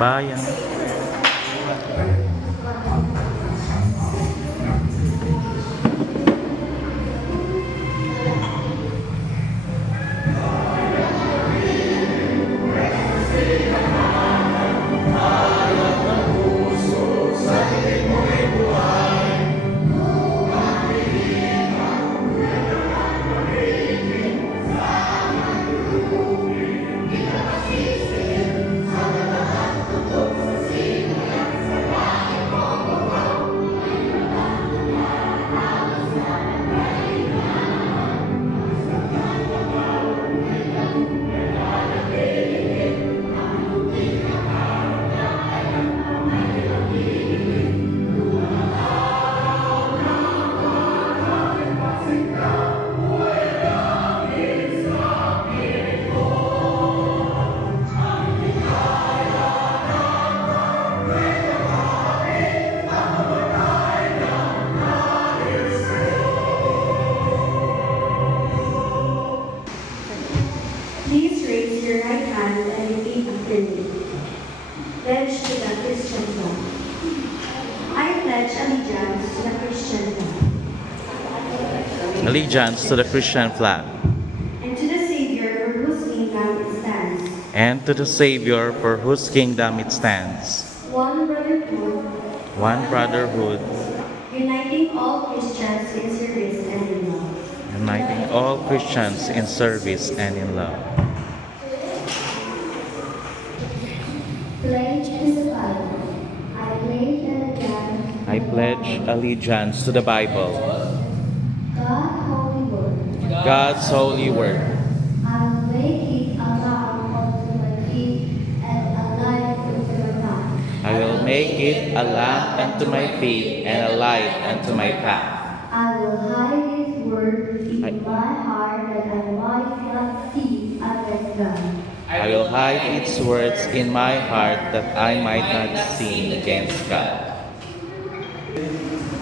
bayan. Please raise your right hand and repeat after me. Pledge to the Christian flag. I pledge allegiance to the Christian flag. Allegiance to the Christian flag. And to the Savior for whose kingdom it stands. And to the Savior for whose kingdom it stands. One brotherhood. One brotherhood. Uniting all Christians in service and in love. Uniting all Christians in service and in love. Pledge to the Bible. I pledge allegiance to the Bible, God's holy word. God's holy word. I will make it a lamp unto my feet and a light unto my path. I will make it a lamp unto my feet and a light unto my path. I will hide His word in my heart that I might not sin against God. I will hide its words in my heart that I might not sin against God.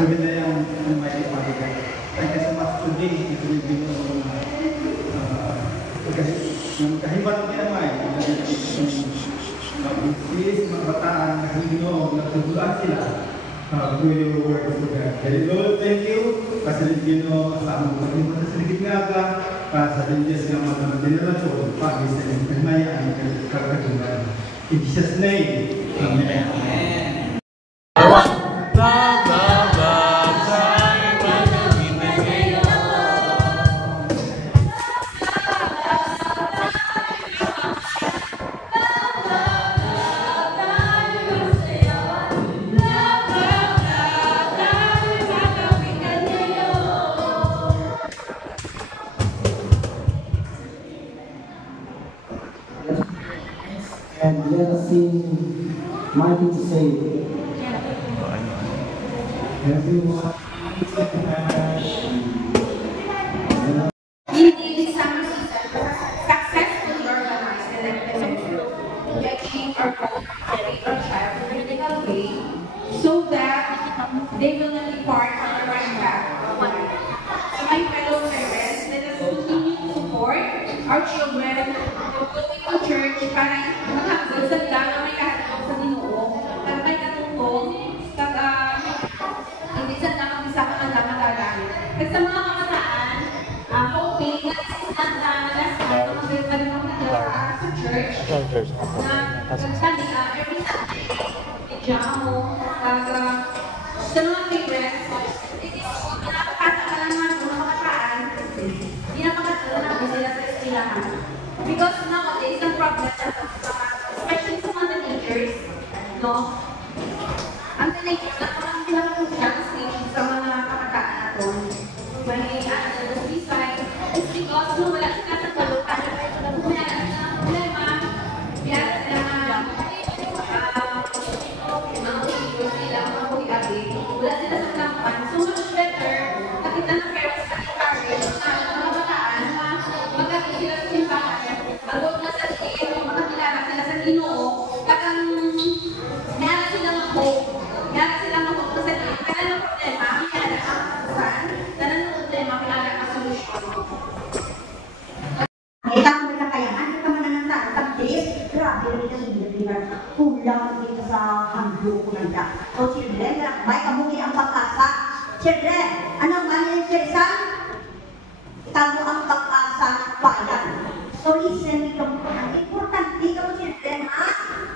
Almighty Father God, thank you so much today. It will be kahibat niya may mag-isis, magbataan, kahino, nagtugulan sila through your word of God. Kaya Lord, thank you. Kasi rin sa among pag-ibat sa ligid nga ka, sa rin niya silang mga generasyon, pagi sa inyong kahimayaan, kagatulan. In Jesus' name, Amen. And let us sing Mighty to Save. Everyone successfully organize elected to achieve our goal to raise our child in a critical way so that they will not depart from the right path of life. So my fellow parents, let us continue to support our children going to church para maghagod sa dala may kahatog sa Ginoo at may katutong hindi sa dama isa ka ang dama gagawin. At sa mga kabataan, hoping na last month magdala sa church na every Sunday jamo sa mga parents pinapakatalan naman ng mga kabataan pinapakatalan namin sila sa estilahan. Because nowadays, ang problem especially sa mga teenagers, no? Ang teenagers, ang pinakapunta stage sa mga kabataan natin, may suicide, is because no, wala sila sa kalutan. Wala sila ng problema, wala sila mga teenagers sila, mga kuliabi, wala sila sa kampan. So much better, nakita ng parents na encourage na mga kabataan na magkakit sila sa simbahan. Bago na sa tingin, makakilala sila sa Ginoo, at ang sabay kamuhin ang pag-asa. Children, anong mali sa isang? Kamu ang pag-asa bayan. So listen, ang importante ka mo children, ha?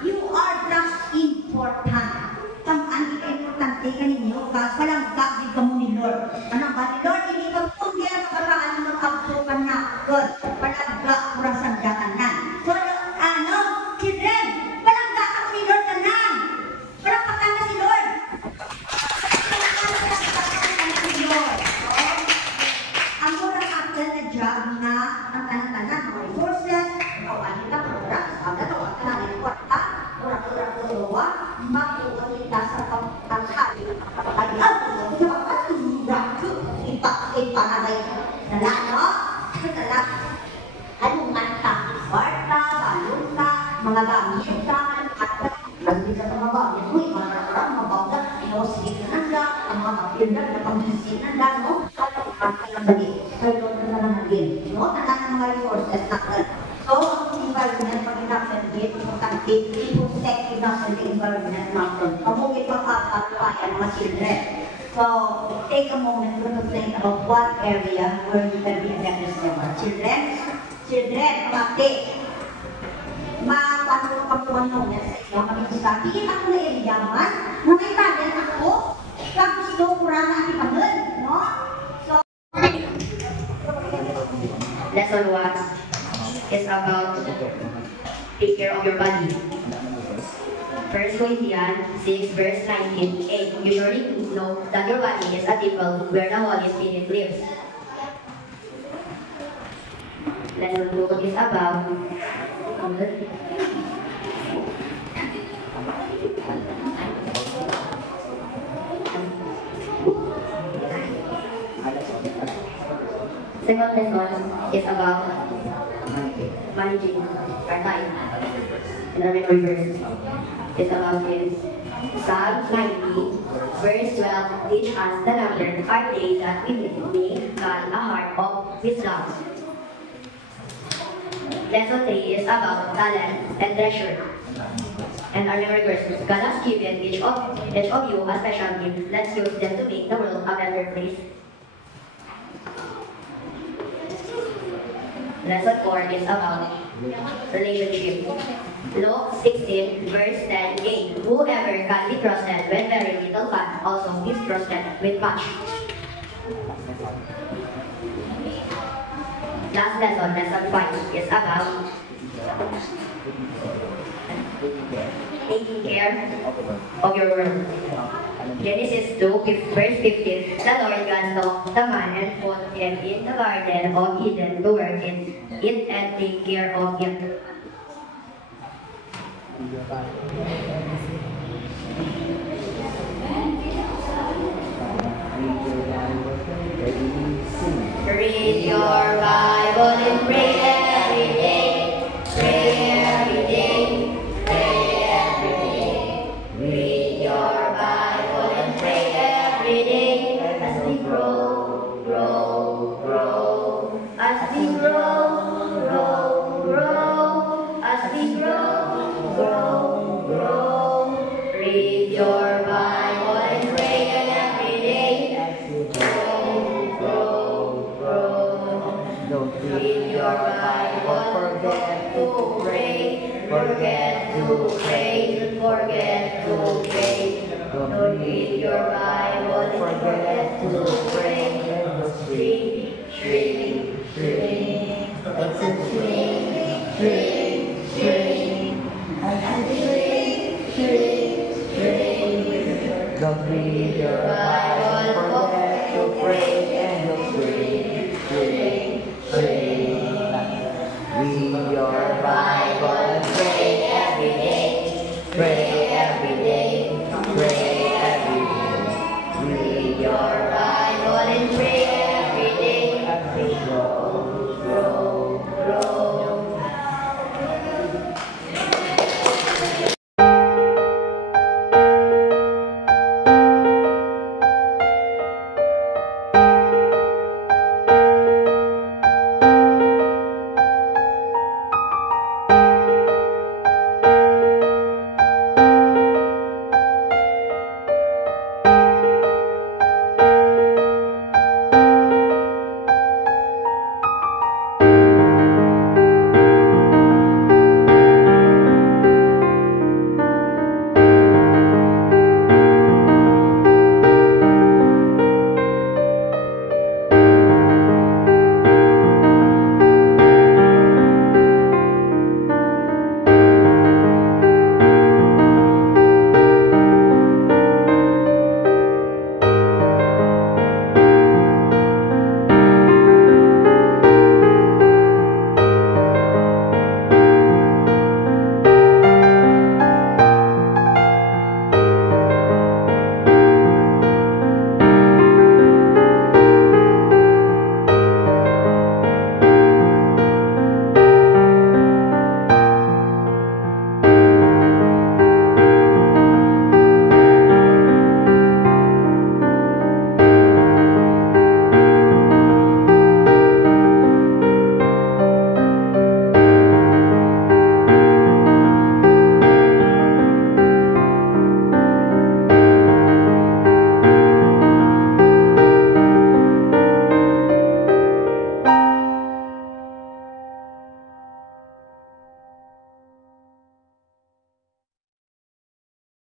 You are just important. Ang importante ka ninyo, palangga din ka mo ni Lord. Anong ba ni Lord? Hindi ka tungkol sa paraan ng magkabsukan na God. Palangga, kurasan dakanan. So, ano? Children, palangga ka mo ni Lord kanan. Palangga na si Lord. Ang murang akal na job na ang tanan-tanan, mga resources, kawanin ka, murang sabi, kawanin ka ng kwarta, murang-murang kutuwa, makuha kita sa pagkakali, kapag-alian, ipanagay na lano, anungan ka, kwarta, balon ka, mga gamit ka, hindi ka na magamit mo, mararang, mabawda, inosisinan ka, ang mga kapildan na pangisinan ka, no? Kayo na nanagin, no? Tanan ng mga resources na ka. So, ang environment, pag inakasagit, importante, i-protect natin the environment natin. Pamugit pagkakatuwayan ng mga children. So, take a moment to think about what area where you can be affected by our children. Children, mati. Paano ko pagpuan sa iyo? Makikita ako na iriyaman, na may talent ako, kaya gusto ko kurang na aking pagod, no? So, Lesson 1 is about take care of your body. 1 Corinthians 6 verse 19. You surely know that your body is a temple where the Holy Spirit lives. Lesson 2 is about second lesson is about managing our time. And the memory verse is about this. Psalm 90 verse 12 teach us the number our days that we may God a heart of wisdom. Lesson 3 is about talent and treasure. And our memory verse, God has given each of you a special gift. Let's use them to make the world a better place. Lesson 4 is about relationship. Luke 16 verse 10a. Whoever can be trusted with very little can also be trusted with much. Last lesson, lesson 5, is about taking care of your world. Genesis 2 verse 15. The Lord God saw the man and put him in the garden of Eden to work in it and take care of him. Read your Bible and pray every day. Pray every day. Pray every day. Read your Bible and pray every day. As we grow, grow, grow. As we grow, grow, grow. As we grow, grow, grow. Read your Bible and pray every day. As we grow, grow, grow. Read your Bible, forget to pray. Forget to pray. Forget to pray. Don't read your Bible, forget to pray. Shrink, shrink, shrink. It's a shrink, shrink, shrink. Shrink, shrink, shrink. Don't read your Bible, forget to pray.